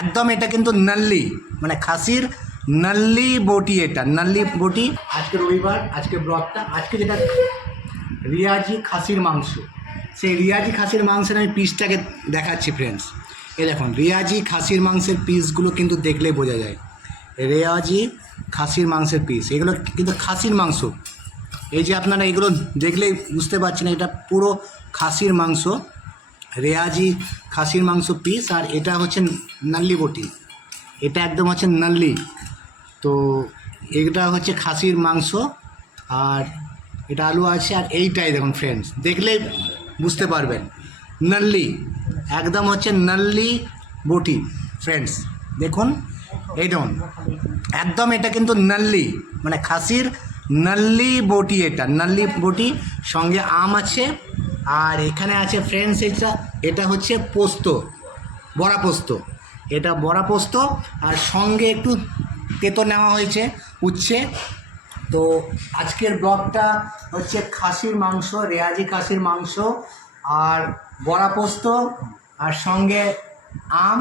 একদম এটা কিন্তু নাল্লি মানে খাসির নাল্লি বটি এটা, নাল্লি বটি। আজকে রবিবার, আজকে ব্লগটা আজকে যেটা রিয়াজি খাসির মাংস, সেই রিয়াজি খাসির মাংসের আমি পিসটাকে দেখাচ্ছি ফ্রেন্ডস এ দেখুন, রিয়াজি খাসির মাংসের পিসগুলো কিন্তু দেখলেই বোঝা যায়। রেয়াজি খাসির মাংসের পিস এগুলো কিন্তু খাসির মাংস। এই যে আপনারা এগুলো দেখলেই বুঝতে পারছেন, এটা পুরো খাসির মাংস। রেয়াজি খাসির মাংস পিস আর এটা হচ্ছে নাল্লি বটি। এটা একদম হচ্ছে নাল্লি। তো এটা হচ্ছে খাসির মাংস আর এটা আলু আছে আর এইটাই দেখুন ফ্রেন্ডস দেখলে বুঝতে পারবেন। নাল্লি, একদম হচ্ছে নাল্লি বটি ফ্রেন্ডস দেখুন, এই দেখুন, একদম এটা কিন্তু নাল্লি মানে খাসির নাল্লি বটি এটা, নাল্লি বটি, সঙ্গে আম আছে আর এখানে আছে ফ্রেন্ডস এটা এটা হচ্ছে পোস্ত, বড়া পোস্ত। এটা বড়া পোস্ত, আর সঙ্গে একটু তেতো নেওয়া হয়েছে উচ্ছে। তো আজকের ব্লগটা হচ্ছে খাসির মাংস, রেয়াজি খাসির মাংস, আর বড়া পোস্ত, আর সঙ্গে আম